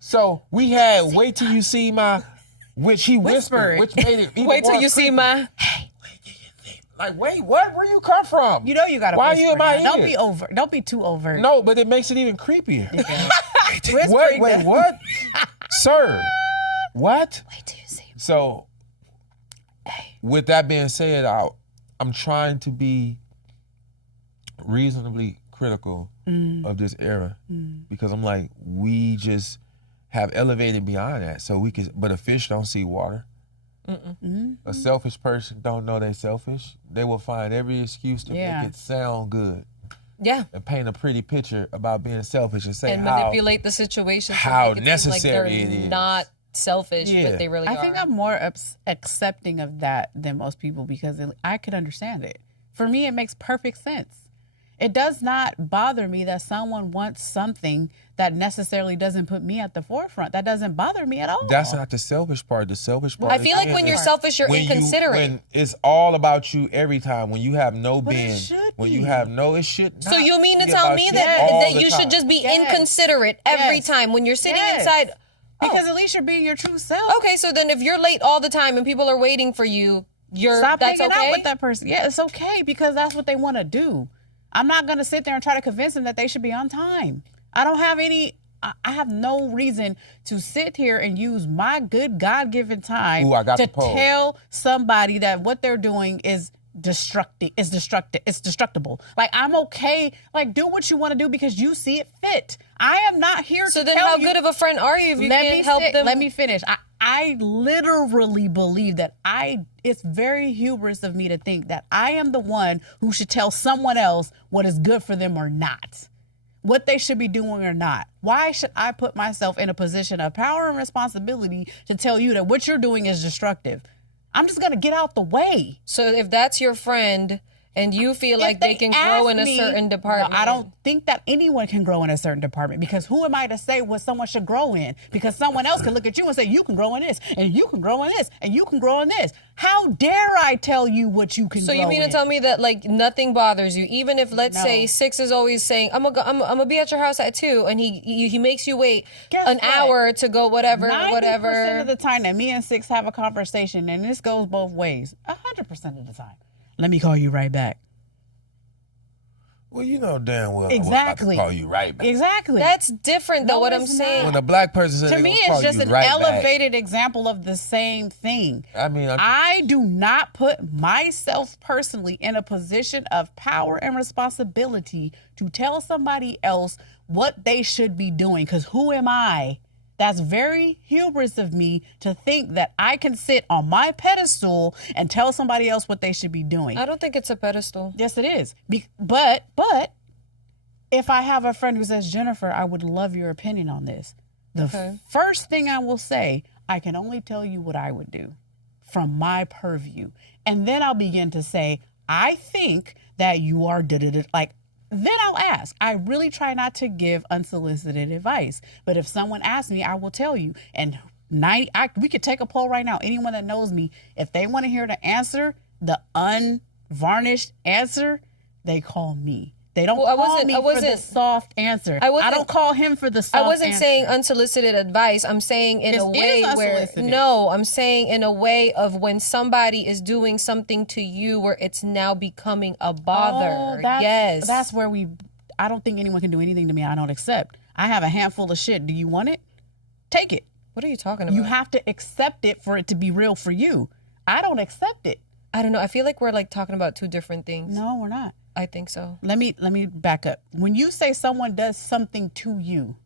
So we had "Wait Till You See My," which he whispered, Whispered. which made it even Wait till more you see creepy. my. Like, wait, what? Where you come from? You know you gotta. Why whisper you in my now. ear? Don't be over. Don't be too overt. No, but it makes it even creepier. Whispering Wait, does- what? Sir, what? Wait till you see. So, with that being said, I'm trying to be reasonably critical of this era because I'm like, we just have elevated beyond that. So we can, but a fish don't see water. A selfish person don't know they selfish. They will find every excuse to Yeah. make it sound good Yeah. and paint a pretty picture about being selfish and say And how manipulate the situation. how to make it seem necessary like it they're is. not selfish, Yeah. but they really I are. think I'm more accepting of that than most people because I could understand it. For me, it makes perfect sense. It does not bother me that someone wants something that necessarily doesn't put me at the forefront. That doesn't bother me at all. That's not the selfish part. The selfish part. I feel like when you're selfish, you're inconsiderate. When it's all about you every time. When you have no But it being. should When be. you have no, it should not. So you mean to be tell about me you that all that the you time. should just be Yes. inconsiderate every Yes. time when you're sitting Yes. inside? because at least you're being your true self. Okay, so then if you're late all the time and people are waiting for you, Stop that's hanging okay. out with that person. Yeah, it's okay because that's what they want to do. I'm not going to sit there and try to convince them that they should be on time. I don't have any, I have no reason to sit here and use my good God-given time to tell somebody that what they're doing is destructible. Like, I'm okay. Like, do what you want to do because you see it fit. I am not here to tell you. So then how good of a friend are you if you can't help them? Let me finish. I literally believe that it's very hubris of me to think that I am the one who should tell someone else what is good for them or not, what they should be doing or not. Why should I put myself in a position of power and responsibility to tell you that what you're doing is destructive? I'm just going to get out the way. So if that's your friend and you feel like they can grow in a certain department. No, I don't think that anyone can grow in a certain department, because who am I to say what someone should grow in? Because someone else can look at you and say, you can grow in this, and you can grow in this, and you can grow in this. How dare I tell you what you can grow in? So you mean to tell me that, like, nothing bothers you? Even if, let's say, 6 is always saying, I'm gonna be at your house at 2, and he makes you wait an hour to go whatever. 90% of the time that me and 6 have a conversation, and this goes both ways, 100% of the time, let me call you right back. Well, you know damn well exactly. I was about to call you right back. Exactly. That's different though, what I'm saying. When a black person says, to me, it's just an elevated example of the same thing. I mean, I do not put myself personally in a position of power and responsibility to tell somebody else what they should be doing, because who am I? That's very hubris of me to think that I can sit on my pedestal and tell somebody else what they should be doing. I don't think it's a pedestal. Yes, it is. But if I have a friend who says, Jennifer, I would love your opinion on this. The first thing I will say, I can only tell you what I would do from my purview. And then I'll begin to say, I think that you are like, then I'll ask. I really try not to give unsolicited advice. But if someone asks me, I will tell you. And we could take a poll right now. Anyone that knows me, if they want to hear the answer, the unvarnished answer, they call me. They don't call me for the soft answer. I don't call him for the soft answer. I wasn't saying unsolicited advice. I'm saying in a way where, no, I'm saying in a way of when somebody is doing something to you where it's now becoming a bother. Yes. That's where I don't think anyone can do anything to me I don't accept. I have a handful of shit. Do you want it? Take it. What are you talking about? You have to accept it for it to be real for you. I don't accept it. I don't know. I feel like we're like talking about two different things. No, we're not. I think so. Let me back up. When you say someone does something to you,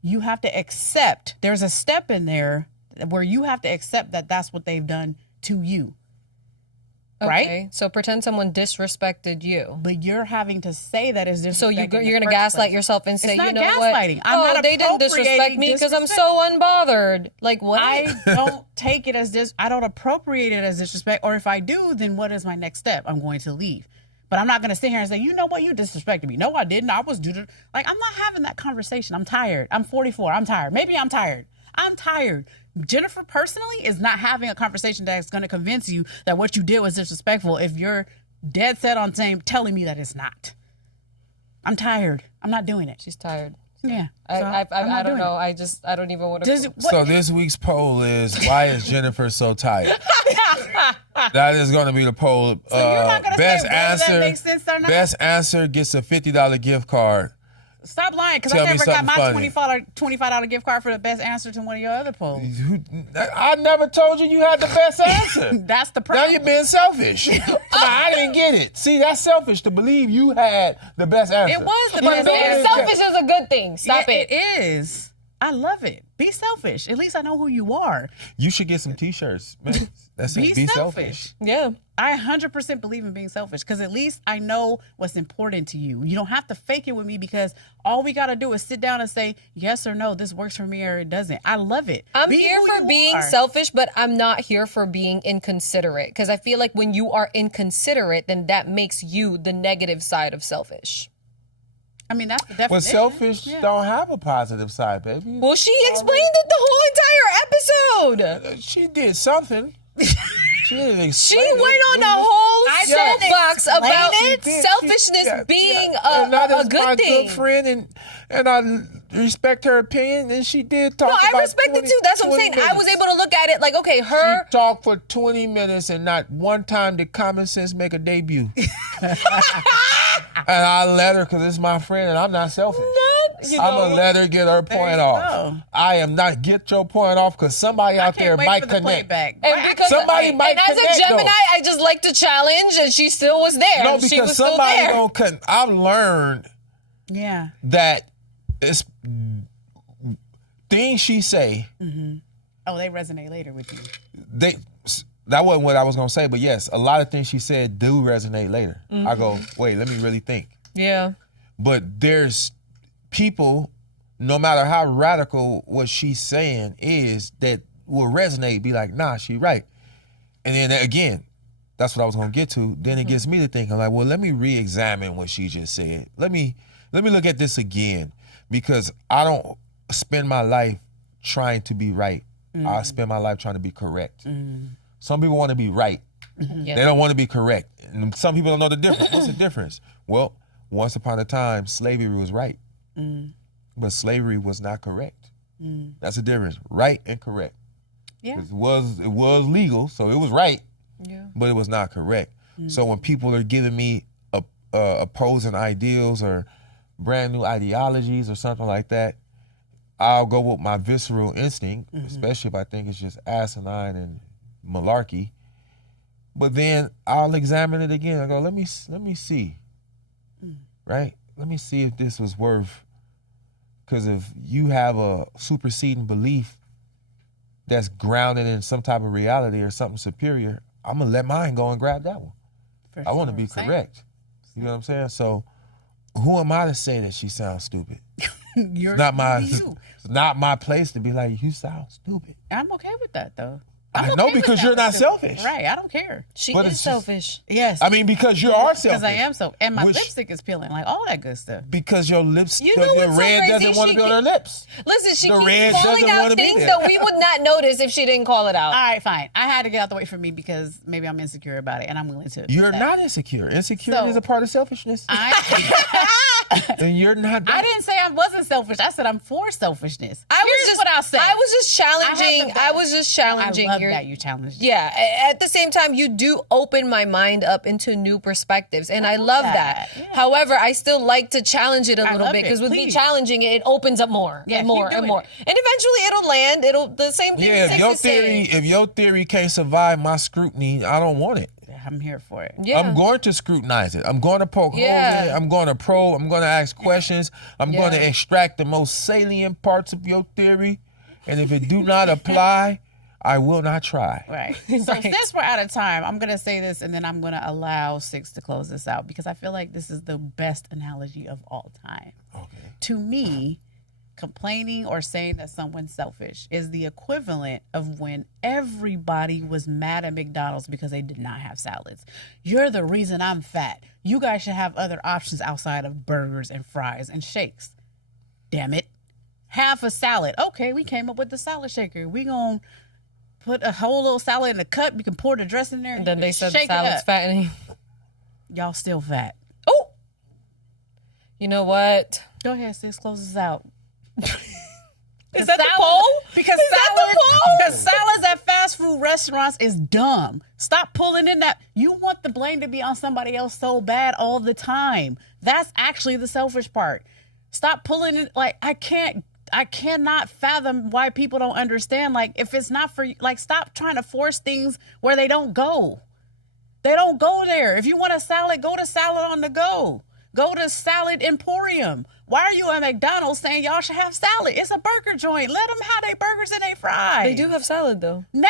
you have to accept. There's a step in there where you have to accept that that's what they've done to you. Okay. Right? So pretend someone disrespected you. But you're having to say that as disrespect. So you're going to gaslight yourself and say, it's not you know gaslighting. what? They didn't disrespect me because I'm so unbothered. Like, what? I don't take it as I don't appropriate it as disrespect. Or if I do, then what is my next step? I'm going to leave. But I'm not going to sit here and say, you know what, you disrespected me. No, I didn't. I was like, I'm not having that conversation. I'm tired. I'm 44. I'm tired. Maybe I'm tired. I'm tired. Jennifer personally is not having a conversation that's going to convince you that what you did was disrespectful if you're dead set on telling me that it's not. I'm tired. I'm not doing it. She's tired. Yeah. I don't know. I don't even want to. So this week's poll is, why is Jennifer so tired? That is going to be the poll. So you're not going to say whether that makes sense or not? Best answer gets a $50 gift card. Stop lying, because I never got my $25 gift card for the best answer to one of your other polls. I never told you had the best answer. That's the problem. Now you're being selfish. I didn't get it. See, that's selfish to believe you had the best answer. It was the best answer. Being selfish is a good thing. Stop it. It is. I love it. Be selfish. At least I know who you are. You should get some t-shirts, man. That's it. Be selfish. Yeah. I 100% believe in being selfish, because at least I know what's important to you. You don't have to fake it with me, because all we got to do is sit down and say, yes or no, this works for me or it doesn't. I love it. I'm here for being selfish, but I'm not here for being inconsiderate, because I feel like when you are inconsiderate, then that makes you the negative side of selfish. I mean, that's the definition. But selfish don't have a positive side, baby. Well, she explained it the whole entire episode. She did something. She went on the whole soapbox about selfishness being a good thing. Good friend, and I respect her opinion, and she did talk. No, I respect it too. That's what I'm saying. Minutes. I was able to look at it like, okay, she talked for 20 minutes, and not one time did common sense make a debut. And I let her, because it's my friend and I'm not selfish. I'm going to let her get her point off. I am not. Get your point off, because somebody out there might connect. And because somebody might as connect, a Gemini, though. I just like to challenge, and she still was there. No, she because was somebody still there. don't connect. I've learned that it's things she say. Mm-hmm. Oh, they resonate later with you. That wasn't what I was going to say, but yes, a lot of things she said do resonate later. Mm-hmm. I go, wait, let me really think. Yeah. But there's people, no matter how radical what she's saying is, that will resonate, be like, nah, she right. And then again, that's what I was going to get to. Then it gets me to thinking like, well, let me re-examine what she just said. Let me look at this again, because I don't spend my life trying to be right. I spend my life trying to be correct. Some people want to be right. Yeah. They don't want to be correct. And some people don't know the difference. What's the difference? Well, once upon a time, slavery was right. But slavery was not correct. That's the difference. Right and correct. Yeah. It was legal, so it was right, but it was not correct. So when people are giving me opposing ideals or brand new ideologies or something like that, I'll go with my visceral instinct, especially if I think it's just asinine and malarkey. But then I'll examine it again. I go, let me see, right? Let me see if this was worth. Because if you have a superseding belief that's grounded in some type of reality or something superior, I'm gonna let mine go and grab that one. I want to be correct. You know what I'm saying? So, who am I to say that she sounds stupid? It's not my place to be like, you sound stupid. I'm okay with that though. I know, because you're not selfish. Right, I don't care. She But is it's just- selfish. Yes. I mean, because you are selfish. Because I am so, and my lipstick is peeling, like all that good stuff. Because your lips, You know your what's so red crazy? doesn't want to She be on her lips. Listen, she The keeps red calling doesn't out wanna be things there. that we would not notice if she didn't call it out. All right, fine. I had to get out the way from me because maybe I'm insecure about it, and I'm willing to admit You're that. not insecure. Insecurity So- is a part of selfishness. And you're not. I didn't say I wasn't selfish. I said I'm for selfishness. Here's what I'll say. I was just challenging. I challenging. love that you challenged. Yeah. At the same time, you do open my mind up into new perspectives, and I love that. Yeah. However, I still like to challenge it a little love bit, it. because with me Please. challenging it, it opens up more Yeah, and keep more and doing more, it. and eventually it'll land. It'll the same thing. Yeah, same if your theory can't survive my scrutiny, I don't want it. I'm here for it. Yeah. I'm going to scrutinize it. I'm going to poke holes in it. I'm going to probe. I'm going to ask questions. I'm going to extract the most salient parts of your theory. And if it do not apply, I will not try. Right. So since we're out of time, I'm going to say this, and then I'm going to allow Six to close this out, because I feel like this is the best analogy of all time. Okay. To me, complaining or saying that someone's selfish is the equivalent of when everybody was mad at McDonald's because they did not have salads. You're the reason I'm fat. You guys should have other options outside of burgers and fries and shakes. Damn it. Half a salad. Okay, we came up with the salad shaker. We gonna put a whole little salad in a cup. You can pour the dressing in there. And then they said the shake it salad's up. fattening. Y'all still fat. Oh, you know what? Go ahead, Sis. Close us out. Is that the poll? Because salads at fast food restaurants is dumb. Stop pulling in that. You want the blame to be on somebody else so bad all the time. That's actually the selfish part. Stop pulling it. Like, I cannot fathom why people don't understand. Like, if it's not for you, like, stop trying to force things where they don't go. They don't go there. If you want a salad, go to Salad on the Go. Go to Salad Emporium. Why are you at McDonald's saying y'all should have salad? It's a burger joint. Let them have their burgers and their fries. They do have salad though. Now,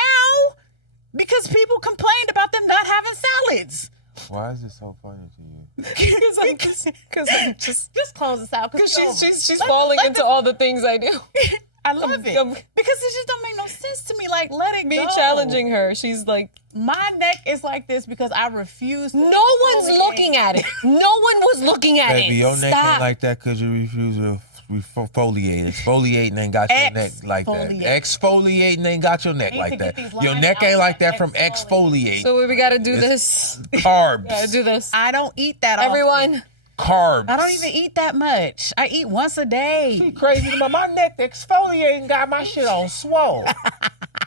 because people complained about them not having salads. Why is this so funny to you? Because I'm just close this out. because she's falling into all the things I do. I love it. Because it just don't make no sense to me. Like, let it Me go. challenging her. She's like, My neck is like this because I refuse to. no one's looking at it. No one was looking at Baby, it. your neck Stop. ain't like that because you refuse to exfoliate. Exfoliating ain't got your neck like that. Exfoliating ain't got your neck Need like to get that. these Your lines neck out ain't like that that from exfoliate. So we got to do this. Carbs. Gotta do this. I don't eat that often. Everyone. Carbs. I don't even eat that much. I eat once a day. She crazy. My neck exfoliating got my shit on swole.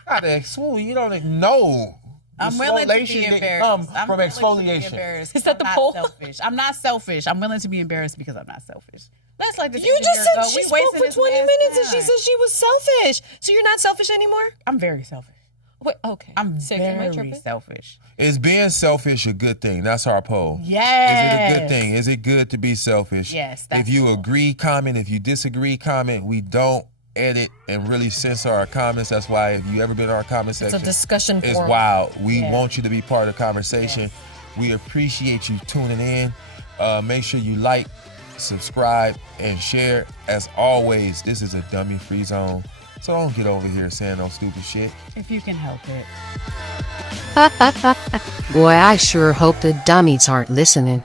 Got to exfoliate. You don't know. I'm willing to be Exfoliation didn't embarrassed. come I'm from willing to be exfoliation. embarrassed Is that the I'm not poll? Selfish. I'm not selfish. I'm willing to be embarrassed because I'm not selfish. That's like this. You just said she spoke for 20 minutes and she said she was selfish. So you're not selfish anymore? I'm very selfish. Wait, okay. I'm Sick. Am I very tripping? selfish. Is being selfish a good thing? That's our poll. Yes. Is it a good thing? Is it good to be selfish? Yes, If that's you cool. agree, comment. If you disagree, comment. We don't edit and really censor our comments. That's why if you ever been in our comment It's section, a discussion it's forum. wild. We Yeah. want you to be part of the conversation. We appreciate you tuning in. Make sure you like, subscribe, and share. As always, this is a dummy-free zone. So don't get over here saying no stupid shit. If you can help it. Boy, I sure hope the dummies aren't listening.